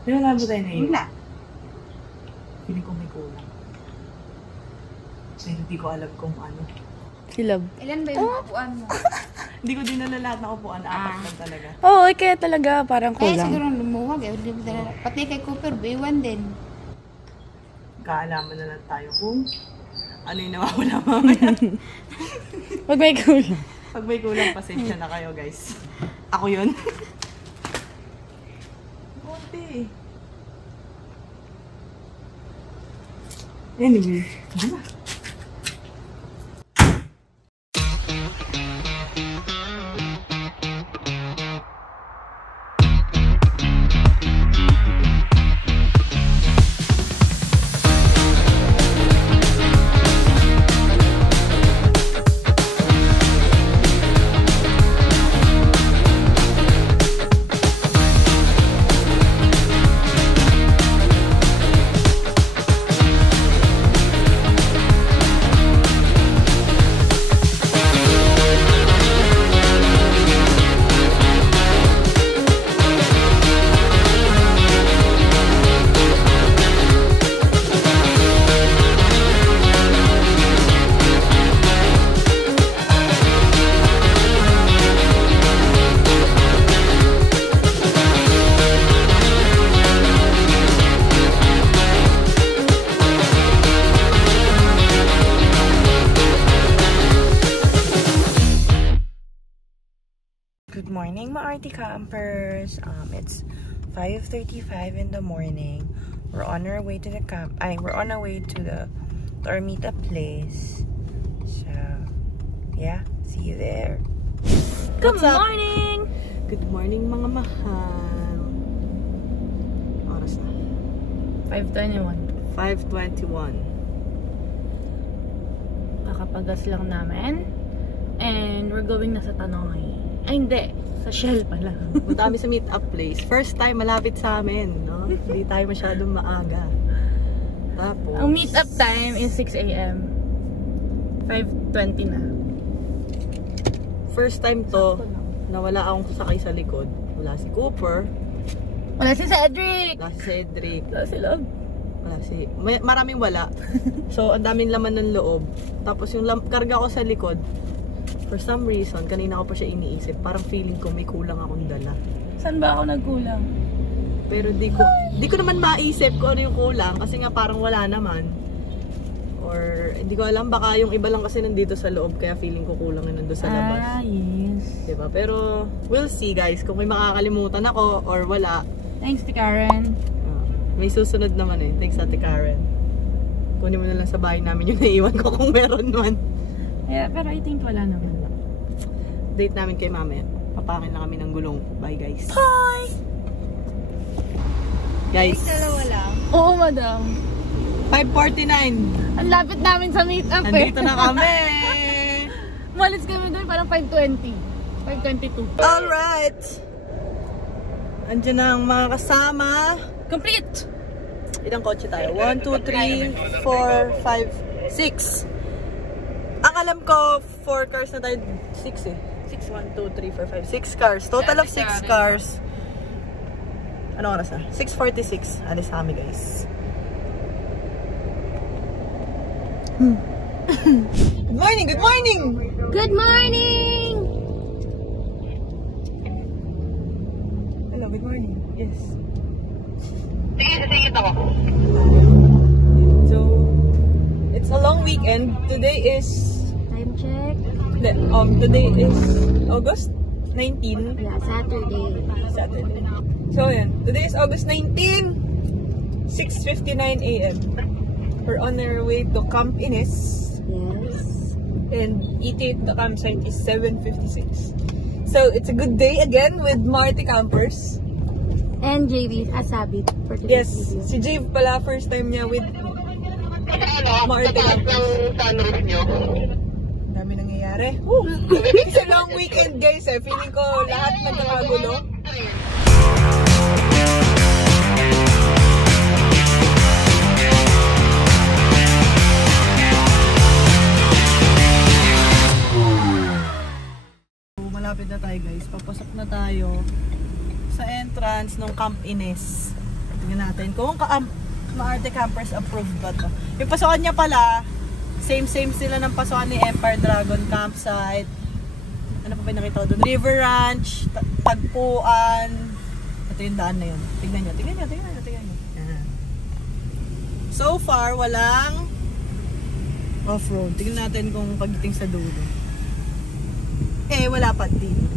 Di wala ba tayo na yun? Wala. Feeling ko may kulang. Pero hindi ko alam kung ano. Silab. Ilan ba yung upuan mo? Hindi ko dinala lahat ng upuan. 4 lang talaga. Oo, kaya talaga parang Kaya kulang. siguro lumuwag eh. Pati kay Cooper, B1 din. Kaalaman na lang tayo kung ano yung nawawala mamaya. Pag may kulang. Pag may kulang, pasensya na kayo guys. Ako yun. Konti. Anyway, ano? Good morning, Maarty campers. It's 5:35 in the morning. We're on our way to the camp. We're on our way to our meetup place. So, yeah, see you there. Good morning. Good morning mga mahal. Oras na. 5:21. 5:21. Kakapagas lang namin. And we're going na sa Tanay. Ay, hindi. Sa Shell pala. Punta kami sa meet-up place. First time, malapit sa amin, no? Hindi tayo masyadong maaga. Tapos... Ang meet-up time is 6 a.m. 5:20 na. First time to, nawala akong sakay sa likod. Wala si Cooper. Wala si Cedric! Wala si Cedric. Wala si Love. Wala si... Maraming wala. So, ang daming laman ng loob. Tapos yung karga ko sa likod, for some reason, kanina ko pa siya iniisip. Parang feeling ko may kulang akong dala. Saan ba ako nagkulang? Pero di ko naman maisip kung ano yung kulang. Kasi nga parang wala naman. Or, hindi ko alam. Baka yung iba lang kasi nandito sa loob. Kaya feeling ko kulang na nandun sa labas. Ah, yes. Diba? Pero, we'll see guys. Kung may makakalimutan ako or wala. Thanks to Karen. May susunod naman eh. Thanks Ate Karen. Kunin mo na lang sa bahay namin yung naiwan ko kung meron man. Yeah, pero I think wala naman. Date namin kay mamaya. Papangin na kami ng gulong. Bye guys. Bye! Guys. Dalawa lang. Oo, madam. 5:49. Ang lapit namin sa meet-up eh. Nandito na kami. Malis kami doon parang 5:20. 5:22. Alright. Andiyan na ang mga kasama. Complete! Ilang kotse tayo? 1, 2, 3, 4, 5, 6. Ang alam ko, 4 cars na tayo. 6 eh. 6, 1, 2, 3, 4, 5, 6 cars. Total of 6 cars. Ano oras na? 6:46. Alis na kami guys. Good morning! Good morning! Good morning! Hello, good morning. Yes. So, it's a long weekend. Today is... Time check. Today is August 19. Yeah, Saturday. Saturday. So, yan. Today is August 19. 6:59 a.m. We're on our way to Camp Ines. Yes. And ETA at the campsite is 7:56. So, it's a good day again with Maarty campers. And JV Asabit for today's Yes, video. si Jave pala, first time niya with Maarty campers. Dami nangyayari. It's a long weekend guys eh. Feeling ko lahat nagkakagulo. Malapit na tayo guys. Papasok na tayo sa entrance ng Camp Ines. Tingnan natin kung Maarte Campers approved ba to. Yung pasukan niya pala, same sila ng pasukan ni Empire Dragon Campsite. Ano pa ba nakita ko doon? River Ranch, Tagpuan. Ito yung daan na yun. Tingnan nyo. Yan. So far, walang off-road. Tingnan natin kung pagdating sa dulo. Wala pa dito.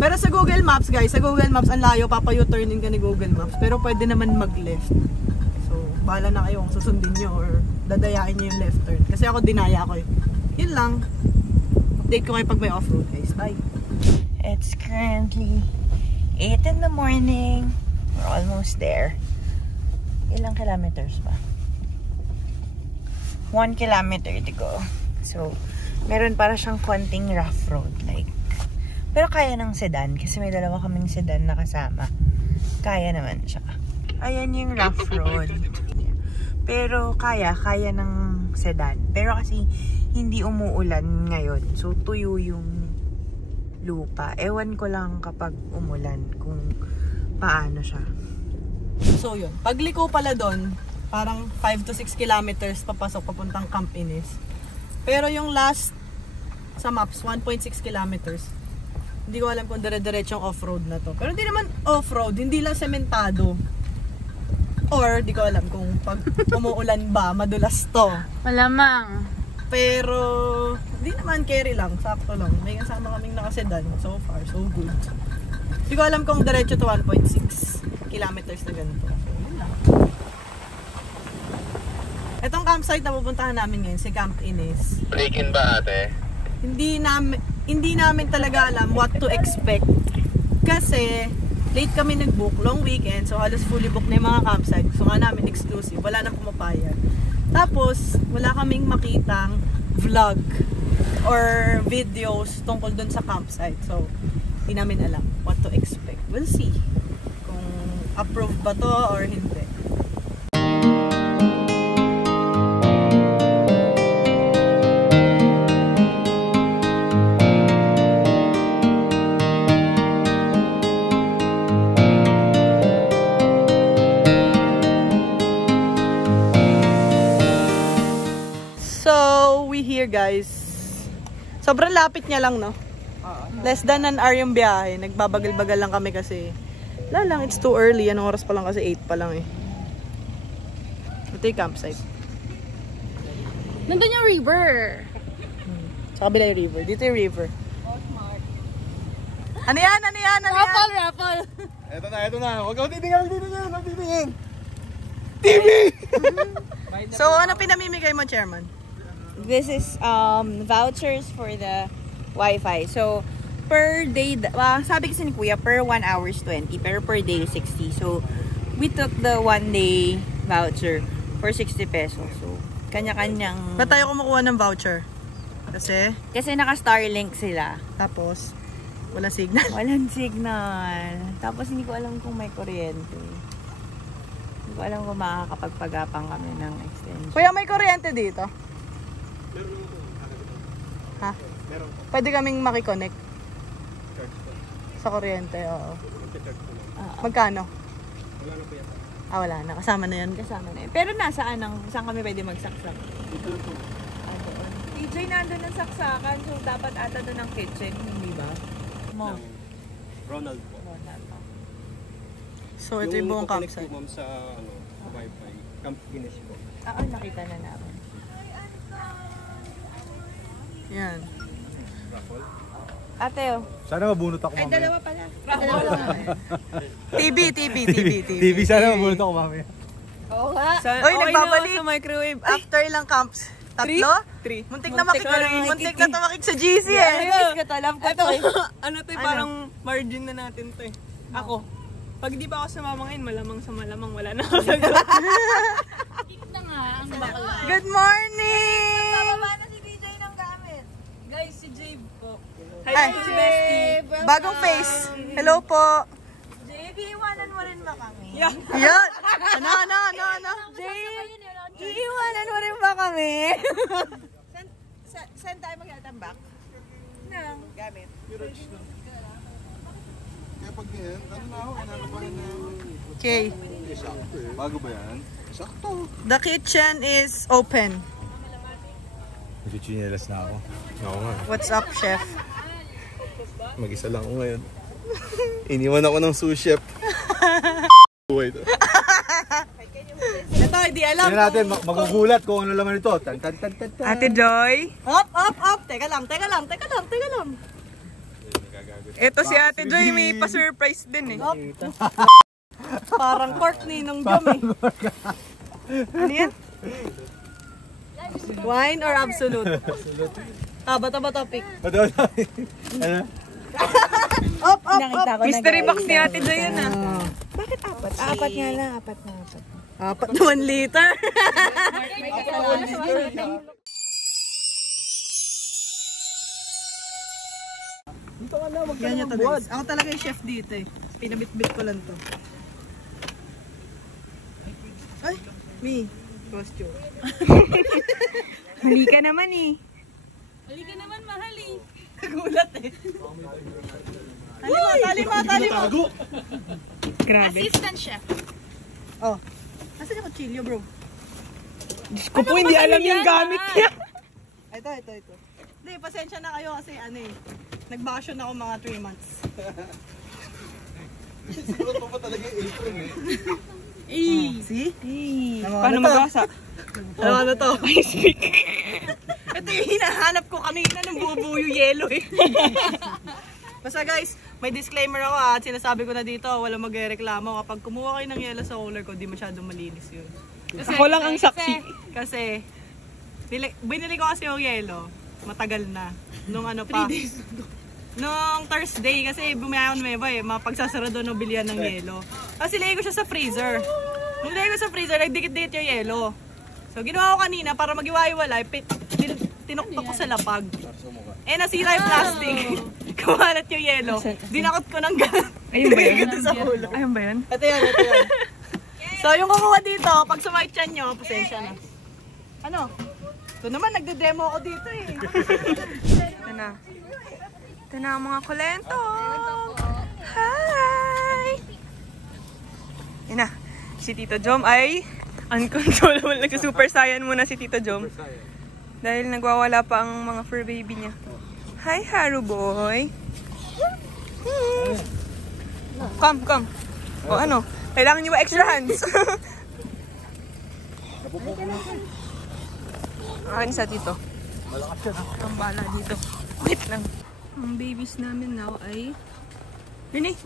Pero sa Google Maps, guys, sa Google Maps, ang layo, papa-u-turnin ka ni Google Maps. Pero pwede naman mag-left. So, bahala na kayo kung susundin nyo or dadayain nyo yung left turn. Kasi ako, dinaya ko eh. Yun lang. Update ko kayo pag may off-road, guys. Bye! It's currently 8 in the morning. We're almost there. Ilang kilometers pa? 1 kilometer to go. So, meron para siyang konting rough road. Pero kaya ng sedan. Kasi may dalawa kaming sedan na kasama. Kaya naman siya. Ayan yung rough road. Pero kaya ng sedan. Pero kasi hindi umuulan ngayon. So, tuyo yung lupa. Ewan ko lang kapag umulan kung paano siya. So, yun. Pagliko pala doon, parang 5 to 6 kilometers papasok papuntang Camp Ines. Pero yung last sa maps, 1.6 kilometers. Hindi ko alam kung dire-diretsong off-road na to. Pero hindi naman off-road, hindi lang sementado. Or, di ko alam kung pag umuulan ba, madulas to. Malamang. Pero, hindi naman, carry lang, sakto lang. May kasama kaming nakasedan. So far, so good. Hindi ko alam kung diretso to 1.6 kilometers na ganito. So, yun lang. Itong campsite na pupuntahan namin ngayon, si Camp Ines. Break-in ba ate? Hindi namin talaga alam what to expect. Kasi, late kami nag-book, long weekend, so halos fully book na yung mga campsite. So nga namin exclusive, wala nang pumapayag. Tapos, wala kaming makitang vlog or videos tungkol dun sa campsite. So, hindi namin alam what to expect. We'll see kung approved ba to or hindi. Here guys, sobrang lapit niya lang, no? Less than an hour yung biyahe. Nagbabagal-bagal lang kami kasi wala lang, it's too early. Anong oras pa lang kasi 8 pa lang eh. Ito yung campsite. Nandun yung river. Sa kabila yung river. Dito yung river. Oh, smart. Ano yan? Raffle. Eto na. Huwag kang titingin. TV! So, ano pinamimigay mo, Chairman? This is vouchers for the Wi-Fi. So, per day, sabi kasi ni Kuya, per 1 hours 20, pero per day 60. So, we took the 1 day voucher for 60 pesos. So, kanya-kanyang... Ba't tayo kumukuha ng voucher? Kasi naka-Starlink sila. Tapos, wala signal. Walang signal. Tapos, hindi ko alam kung may kuryente. Hindi ko alam kung makakapagpagapang kami ng extension. Kuya, may kuryente dito? Ha? Pwede kaming makiconnect sa kuryente, oo. Magkano? Wala na. Kasama na yan. Pero saan kami pwede magsaksak? TJ nandun ng saksakan, so dapat ata doon ang kitchen, hindi ba? Ronald. So, ito yung buong campsite. Yung sa Wi-Fi. Camp Ines po. Nakita na namin. Yan. Ate, Sana mabunot ako mamaya. dalawa pala. TV. Sana mabunot ako mamaya. Oo nga. Oy, nagbabalik. Sa microwave. After ilang camps? 3? Muntik na tumakik sa GC eh. Miss ka to, love ko to. Ano to, parang margin na natin to eh. Ako, pag di ba ako sumama ngayon, malamang sa malamang, wala na ako sagot. Na nga, ang bakla. Good morning! Bababa na si DJ ng gamit. Guys, si Jave po. Ay, Hi, si Bestie. bagong face. Hello po. JB, iwanan mo rin ba kami? Yeah. Yan. Ano? JB, iwanan mo rin ba kami? Saan tayo magtatambak? Nang gamit. Kaya pag yan, ano na ako, kailangan pa rin na... Okay. Bago ba yan? Sakto. The kitchen is open. Nag-chinelas na ako. Ako nga. What's up, chef? Mag-isa lang ako ngayon. Iniwan ako ng sous chef. Buhay to. Ito, hindi alam. Tignan natin, magugulat kung ano laman ito. Tan tan tan tan tan. Ate Joy. Up, up, up. Teka lang. Ito si Ate Joy, may pa-surprise din eh. Up. Parang Courtney nung Jom eh. Ano yan? Wine or absolute? Bata pick. Ano? Up. Mystery box ni Ate Joy yan ah. Bakit apat? Apat nga lang, apat. Apat na 1 liter. Ganyan to guys. Ako talaga yung chef dito eh. Pinabitbit ko lang to. Ay, me. Costume. Hali ka naman eh. Halika naman, mahali. Kagulat eh. Tali mo. Grabe. Assistant chef. Oh. Nasaan yung kutsilyo bro? Diyos ko po, hindi alam yung gamit niya. Ito. Hindi, pasensya na kayo kasi ano eh. Nag-vacation ako mga 3 months. Siguro pa talaga yung apron eh. See? Paano magkasa? Ano to? Ito yung hinahanap ko kanina ng bubuo yung yelo eh. Basta guys, may disclaimer ako at sinasabi ko na dito, walang magreklamo kapag kumuha kayo ng yelo sa cooler ko, di masyadong malinis yun. Ako lang ang saksi. Kasi, binili ko kasi yung yelo, matagal na. Nung ano pa. 3 days. Nung Thursday, kasi bumiyaya ko na may mapagsasara doon ng bilihan ng yelo. Kasi nilagay ko siya sa freezer. Nung nilagay ko sa freezer, nagdikit-dikit yung yelo. So, ginawa ko kanina para mag-iwaiwalay, tinuktok ko sa lapag. Eh, nasira yung plastic. Kumalat yung yelo. Dinakot ko ng gano'n. Ayun ba yun? Sa ulo. Ayun ba yun? Ito yan. So, yung kukuha dito, pag sumakit tiyan nyo, pasensya na. Ano? Ito naman, nagde-demo ako dito eh. Ito na. Ito na ang mga kulento. Hi! Yan na. Si Tito Jom ay uncontrollable. Nagsa-super saiyan muna si Tito Jom. Dahil nagwawala pa ang mga fur baby niya. Hi, Haru boy. Come. O ano? Kailangan niyo ba extra hands? Akin sa Tito. Ang bala dito. Wait lang. Ang babies namin now ay... Rini!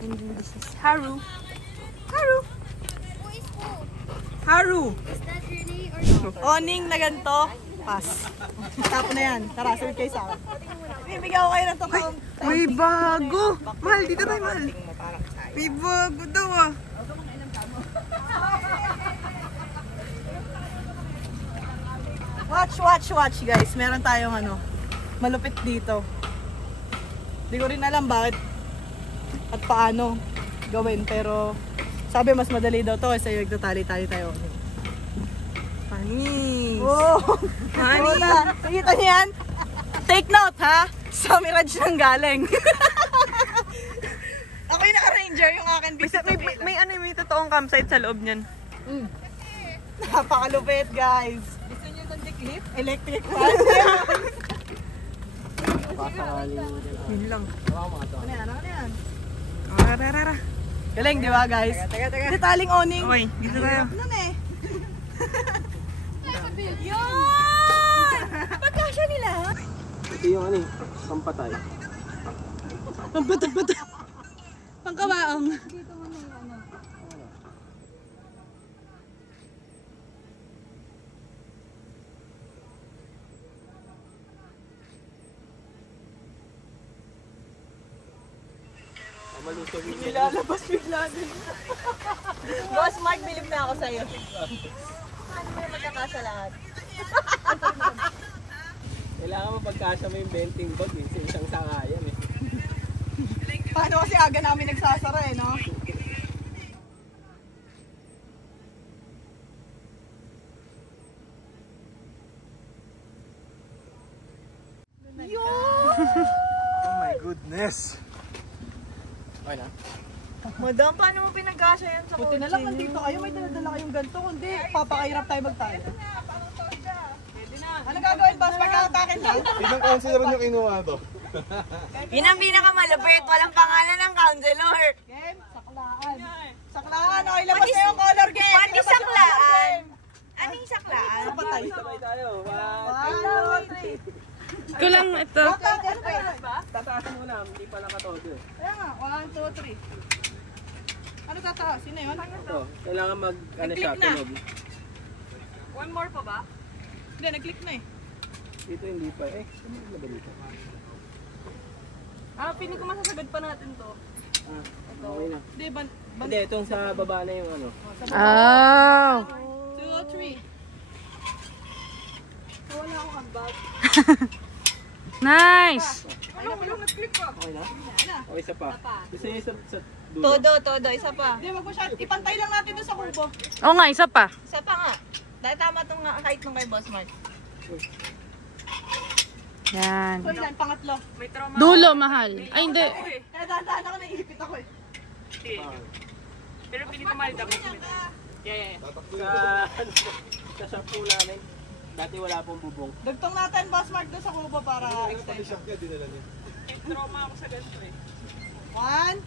And then this is Haru. Oning na ganito, pass. Tapo na yan. Tara, serve kayo sa akin. Bibigyan ko kayo ng totoong. May bago! Mahal, dito tayo mahal. May bago daw ah. Watch guys. Meron tayong ano, malupit dito. Hindi ko rin alam bakit at paano gawin, pero sabi mas madali daw to kasi nagtatali-tali tayo. Panis! Oh! Panis! Nakita niyo yan? Take note ha! Sa Mirage nang galing. Ako yung naka-ranger, yung akin visit. May totoong campsite sa loob niyan. Napakalupit guys. Gusto niyo itong clip? Electric fan. Yun lang. Ano yan? Rara. Galing, di ba guys? Teka. Detaling owning. Okay, dito tayo. Nun eh. Yun! Pagkasya nila. Ito yung ano eh, pampatay. Pampatay. Pangkawaong. Nilalabas bigla din. Boss Mark, bilib na ako sa'yo. Ano mo yung magkakasya lahat? Kailangan mapagkasya mo yung venting bag eh. Sa isang sangayan eh. Paano kasi aga namin nagsasara eh, no? Yun! Oh my goodness. Okay na? Madam, paano mo pinagkasya yan sa Buti na lang nandito kayo, may dinadala kayong ganito. Kundi, papakahirap tayo magtalo. Ano gagawin, boss? Pagkakatakin lang? Ilang counselor nyo kinuha to? Yun ang pinakamalupit. Walang pangalan ng counselor. Game, saklaan. Saklaan, okay, labas na yung color game. What is saklaan? Anong saklaan? Patay. Sabay tayo. 1, 2, 3. Ito lang ito. Tataasan mo lang, hindi pa nakatodo. Kaya nga, 1, 2, 3. Ano tataas? Sino yun? Ito, kailangan mag, ano siya, na. tunog. One more pa ba? Hindi, nag-click na eh. Dito hindi pa, ano na ba dito? Pinig ko masasagad pa natin to. Okay na. Hindi, Hindi, itong sa baba na yung ano. Oh. 2, 3. Wala akong ambag. Nice. Ano, nag-click pa. Okay na? Okay, isa pa. Gusto niyo sa dulo? Todo, isa pa. Hindi, wag mo siya. Ipantay lang natin doon sa kubo. Oo nga, isa pa. Isa pa nga. Dahil tama itong kahit nung kay Boss Mark. Yan. So, ilan? Pangatlo. Dulo, mahal. Ay, hindi. Kaya dahan-dahan ako, naiipit ako eh. Pero pili ko mahal dapat. Sa shop po namin, dati wala pong bubong. Dugtong natin, Boss Mark, doon sa kubo para extend. Shop niya, dinala niya. Trauma ako sa ganito eh. 1,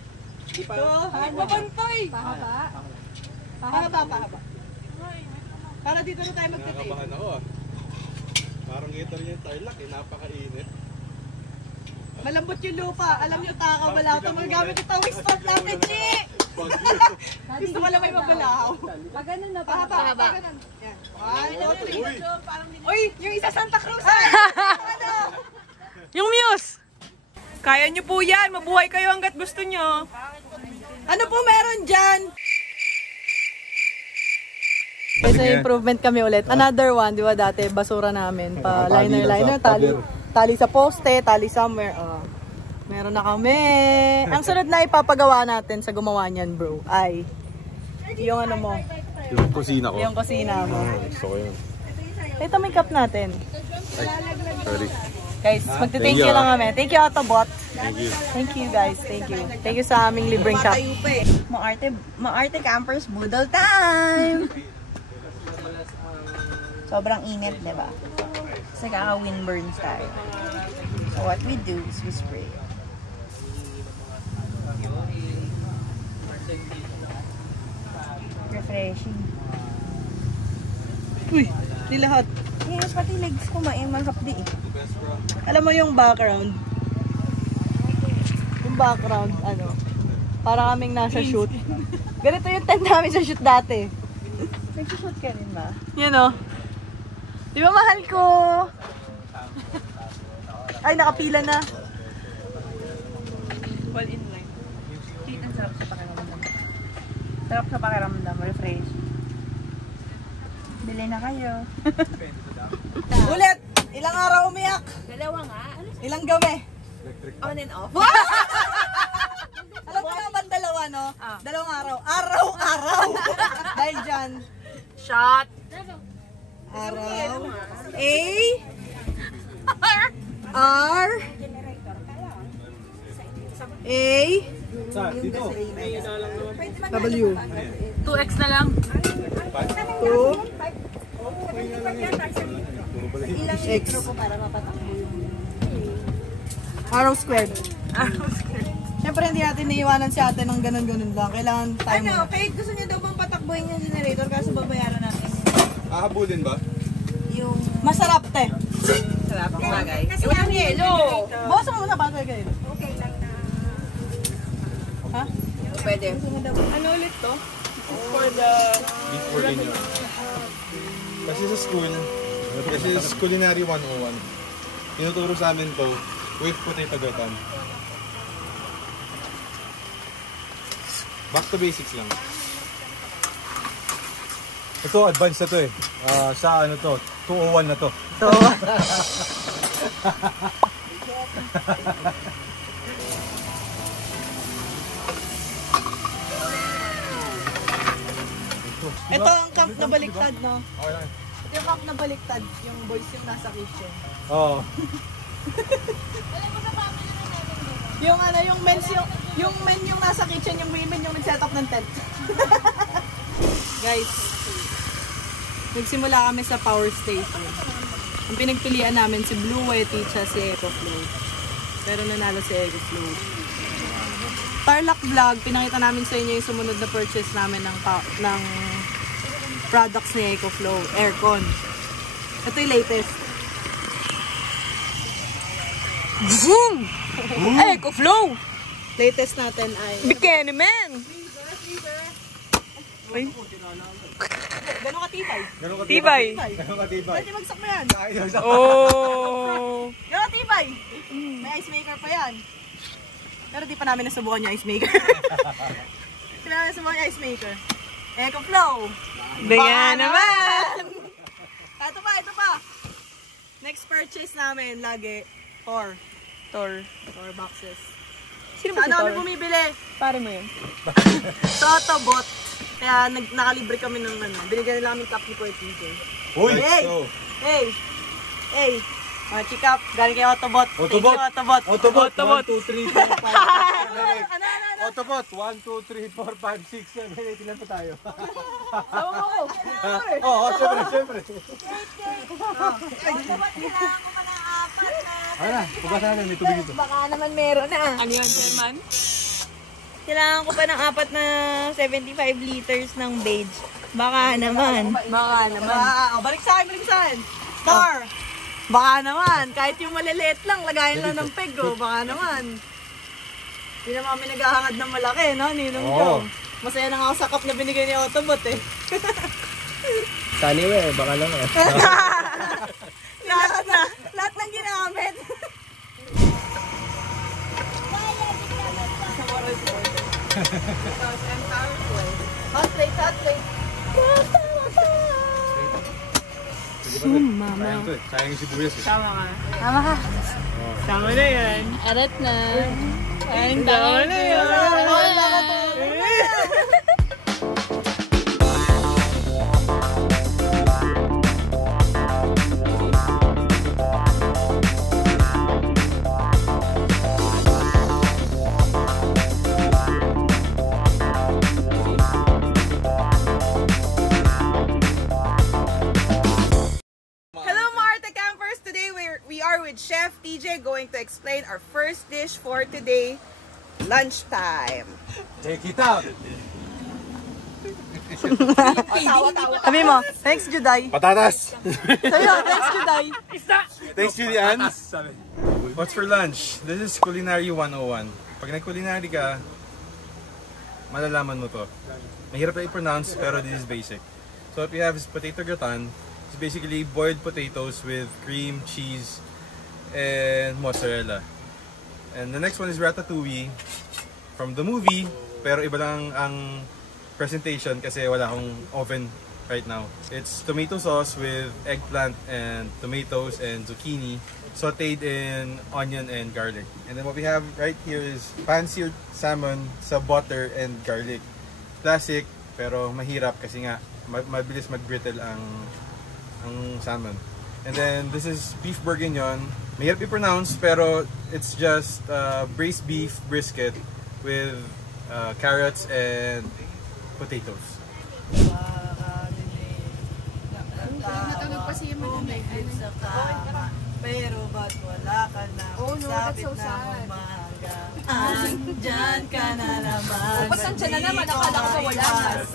Di pa, 2, mabantay! Pahaba. Pahaba. Para dito na tayo magtitip. Nakakabahan ako ah. Parang kita rin yung tarlac eh, napakainit. Malambot yung lupa. Alam nyo, takaw balaw. Magagamit ito, stop natin, Chi! Gusto ko lang may mabalaw. Pag ganun na, pahaba. Yan. 1, 2, 3. Uy, yung isa Santa Cruz! Ano? Yung Muse. kaya nyo po yan, mabuhay kayo hanggat gusto nyo. Ano po meron dyan? May improvement kami ulit. Another one, di ba dati, basura namin. Pa liner, tali sa poste, tali somewhere. Meron na kami. Ang sunod na ipapagawa natin sa gumawa niyan, bro, ay yung ano mo. Yung kusina ko. Yung kusina mo. Gusto ko yun. Ito may cup natin. Ay, sorry. Guys, magte-thank you lang kami. Thank you, Autobot. Thank you. Thank you, guys. Thank you. Thank you sa aming libreng shop. Maarte campers budol time! Sobrang init, di ba? Kasi kaka-windburns tayo. So what we do is we spray. Refreshing. Uy, di lahat. Yes, pati legs ko mahapdi eh. Alam mo yung background? Yung background, ano? Para kaming nasa shoot. Ganito yung tent namin sa shoot dati. Nagsushoot ka rin ba? Yan o. Di ba mahal ko? Ay, nakapila na. All in line. Sweet and sarap sa pakiramdam. Sarap sa pakiramdam, refresh. Bili na kayo. Ulit! Ilang araw umiyak? Dalawa nga. Ilang gabi? On and off. Alam mo naman dalawa, no? Dalawang araw. Araw-araw! Dahil dyan. Shot. Araw. A. R. A. W. 2x na lang. 2. X. Araw squared. Siyempre hindi natin naiiwanan si ate ng ganun-ganun lang. Kailangan tayo Ano, kahit gusto niya daw bang patakbuhin yung generator kaso babayaran natin. Hahabulin ba? Yung masarap, te. sarap ng bagay. Kasi yung yelo. Bawasan mo na bagay kayo. Okay lang na. Ha? Pwede. Ano ulit to? For the... Before dinner. Kasi sa Culinary 101, tinuturo sa amin to, with potato gratin. Back to basics lang. Ito, advanced na to eh. Sa ano to, 201 na to. Ito ang camp na baliktad, no? Okay lang. Ito yung camp na baliktad. Yung boys yung nasa kitchen. Oo. Yung ano, yung men yung nasa kitchen, yung women yung nag-set up ng tent. Guys, nagsimula kami sa power station. Ang pinagpilian namin si Blue Yeti at si EcoFlow. Pero nanalo si EcoFlow. Tarlac Vlog, pinakita namin sa inyo yung sumunod na purchase namin ng products ni EcoFlow, aircon. Ito yung latest. Zoom! EcoFlow! Latest natin ay... Bikini Man! Ay. Gano'ng katibay? Tibay! Pwede magsak mo yan. Oh! Gano'ng katibay? May ice maker pa yan. Pero di pa namin nasubukan yung ice maker. Di pa namin nasubukan yung ice maker. EcoFlow! Baka naman! Ito pa! Next purchase namin, lagi, Thor boxes. Sino ba si Ano kami Thor? bumibili? Pare mo yun. Sa Autobot. Kaya nakalibre kami ng ano. Binigyan nila kami cup ni Kuya TJ. Uy! Hey! Mga chikap, galing kay Autobot. Thank you, Autobot. Autobot! 1, 2, 3, 4, 5, 6, 7, 8. Ano? Autobot! 1, 2, 3, 4, 5, 6, 7, 8. Ilan pa tayo? Sama mo ko. Oo, syempre. Ano na, pugasan natin, may tubig dito. Baka naman meron na. Ano yan, Sherman? Kailangan ko pa ng 4 na 75 liters ng beige. Baka naman. Balik sa akin. Thor! Baka naman. Kahit yung maliliit lang, lagayin lang ng peg, oh. Baka naman. Hindi naman kami naghahangad ng malaki, no? Ninong Joe. Masaya na nga ako sa cup na binigay ni Autobot, eh. Sali we, baka naman. Lahat ng ginamit. Hot plate. Mama. Sayang yung sibuyas. Tama ka. Tama ka. Tama na yan. Arat na. Ang tama na yan. Chef TJ going to explain our first dish for today, lunchtime. Take it out! Sabi mo, thanks, Juday. Patatas! Sa'yo, thanks, Juday. Thanks, Julian. What's for lunch? This is Culinary 101. Pag nag-culinary ka, malalaman mo to. Mahirap na i-pronounce, pero this is basic. So what we have is potato gratin. It's basically boiled potatoes with cream, cheese, and mozzarella. And the next one is ratatouille from the movie, pero iba lang ang presentation kasi wala akong oven right now. It's tomato sauce with eggplant and tomatoes and zucchini sauteed in onion and garlic. And then what we have right here is pan-seared salmon sa butter and garlic. Classic, pero mahirap kasi nga mabilis mag-brittle ang salmon. And then this is beef bourguignon. Mahirap i-pronounce, pero it's just braised beef brisket with carrots and potatoes. Natulog pa siya mag-umigit sa kama, pero ba't wala ka na? Oh no, that's so sad. Andyan ka na naman. Ba't nandiyan na naman? Akala ko wala na.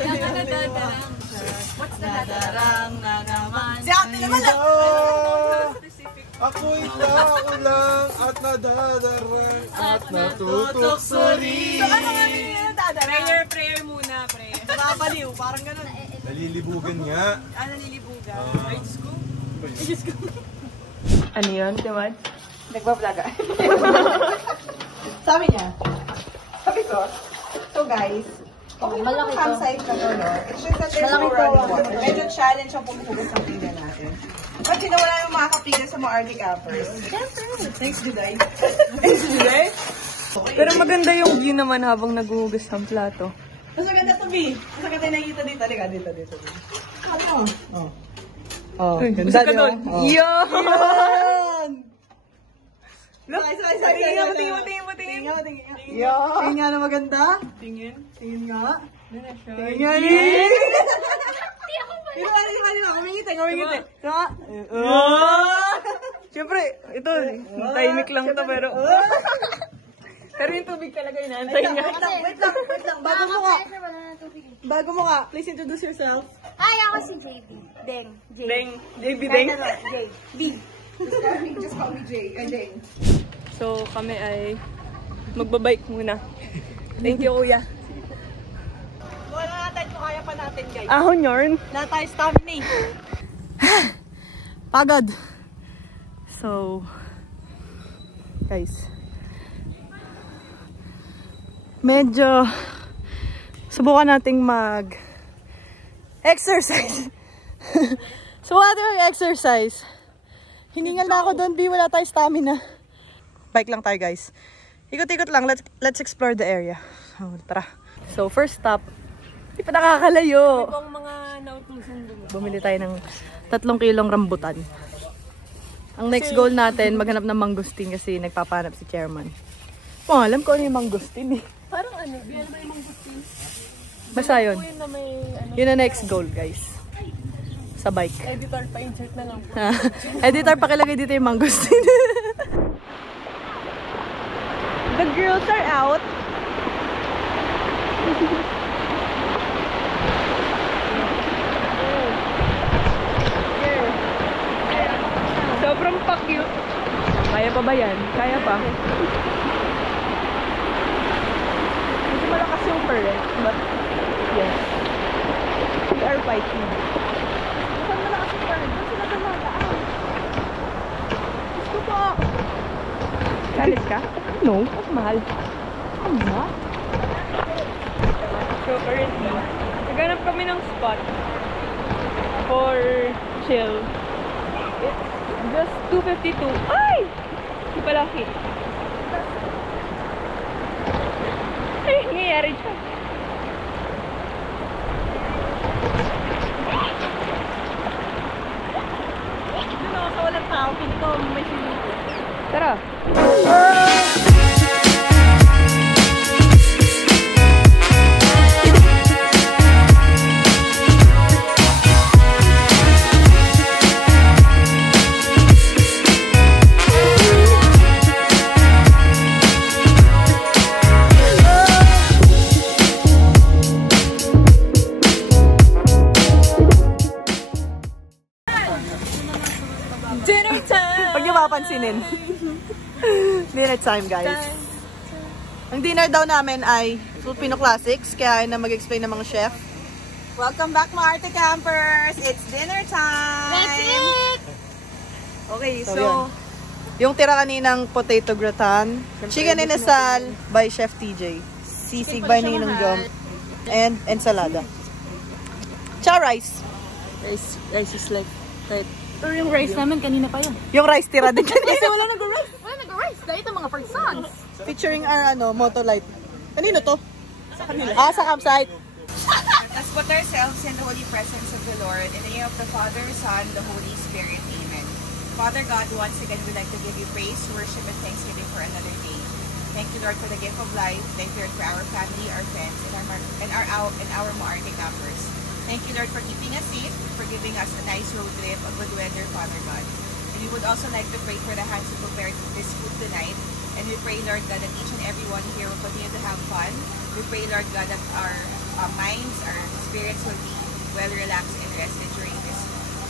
Kaya ka nadadarang. What's the Nadarang na naman. Si ate naman lang. Ako'y tao lang at nadadarang at natutuksuri. So ano nga yung nadadarang? Prayer muna, prayer. Nakabaliw, parang ganun. Nalilibugan nga. Nalilibugan. Ay, Diyos ko. Ano yun, Timad? Nagbablog. Sabi niya. Sabi ko, so guys, Malaki ang size na to, no? It's just that there's no running water. Medyo challenge ang paghuhugas ng pinggan natin. Kasi nawala yung makakapigil sa mga RD campers. Thanks, Juday. Thanks, Juday. Pero maganda yung view naman habang naghuhugas ng plato. Mas maganda to, B. Mas maganda yung nakikita dito. Halika, dito. Ano? Oh, Gusto ka doon? Yo! Look! Tingin nga, tingin nga na maganda. Tingin nga. Tingin nga. Kumingiti. Siyempre, ito, tahimik lang ito, pero... Pero yung tubig talaga inaantay niya. Wait lang. Bago mo ka. Please introduce yourself. Hi, ako si JB. JB Deng. JB. Just call me Jay. Deng. So, kami ay magbabike muna. Thank you, kuya. Wala natin kung kaya pa natin, guys. Ahon yarn. Na tayo stamina. Pagod. So, guys. Medyo subukan nating mag-exercise. Subukan natin mag-exercise. Hiningal na ako doon, B. Wala tayo stamina. Bike lang tayo, guys. Ikot-ikot lang. Let's explore the area. So, tara. So, first stop. Hindi pa nakakalayo. Ibang mga nautusan doon. Bumili tayo ng 3 kilong rambutan. Ang next goal natin, maghanap ng mangustin kasi nagpapanap si chairman. Alam ko ano yung mangustin eh. Parang ano, di alam mo yung mangustin? Basta yun. Yun na may ano. Yun ang next goal, guys. Sa bike. Editor pa, insert na lang. Editor, pakilagay dito yung mangustin. The girls are out. Sobrang pa-cute. Kaya pa ba yan? Kaya pa. Medyo malakas yung current, but yes. We are fighting. Saan malakas yung current? Doon sila dumadaan. Gusto po. Galit ka? No. Mas mahal. Ano na? So currently, naghanap kami ng spot for chill. It's just 252. Ay! Di palaki. Ay, nangyayari siya. Doon ako sa walang tao. Pili ko may swimming pool. Tara. Dinner time! Pag niyo mapansinin. Dinner time, guys. Ang dinner daw namin ay Filipino Classics, kaya na mag-explain ng mga chef. Welcome back, Maarte Campers! It's dinner time! Okay, so yung tira kaninang potato gratin, chicken inasal by Chef TJ, sisig by Ninong Jom, and ensalada. Tsaka rice. Rice is like, right. Pero yung rice namin kanina pa yun. Yung rice tira din kanina. Kasi wala nag-rice. Wala nag-rice. Dahil ito mga first sons. Featuring our Motolight. Kanino to? Sa kanila. Sa campsite. Let's put ourselves in the holy presence of the Lord. In the name of the Father, Son, the Holy Spirit. Amen. Father God, once again we'd like to give you praise, worship, and thanksgiving for another day. Thank you, Lord, for the gift of life. Thank you, Lord, for our family, our friends, and our Maarte campers. Thank you, Lord, for keeping us safe, for giving us a nice road trip, a good weather, Father God. And we would also like to pray for the hands who prepared this food tonight. And we pray, Lord God, that each and every one here will continue to have fun. We pray, Lord God, that our minds, our spirits will be well relaxed and rested during this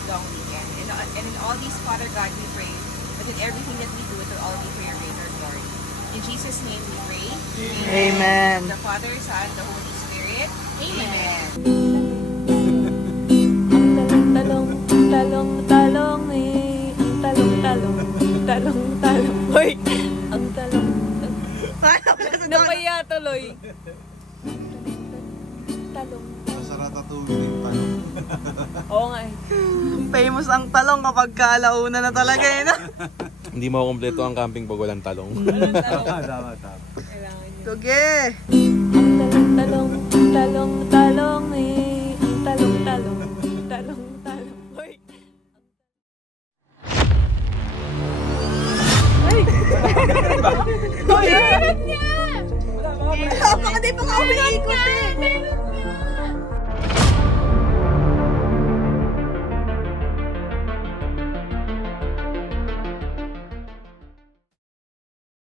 long weekend. And in all these, Father God, we pray that in everything that we do, it will all be for your greater glory. In Jesus' name we pray. Amen. The Father, Son, the Holy Spirit. Amen. Talong, eh. Talong. Hoy! Ang talong. Napaya tuloy. Talong. Masarap tatugin yung talong. Oo nga eh. Famous ang talong kapag kaalauna na talaga eh. No? Hindi mo kompleto ang camping pag walang talong. Walang talong. Tama. Kailangan yun. Tuge! Talong, eh. Talong. Hoy! Meron nga! Baka di pa ka umiikot eh. Meron nga!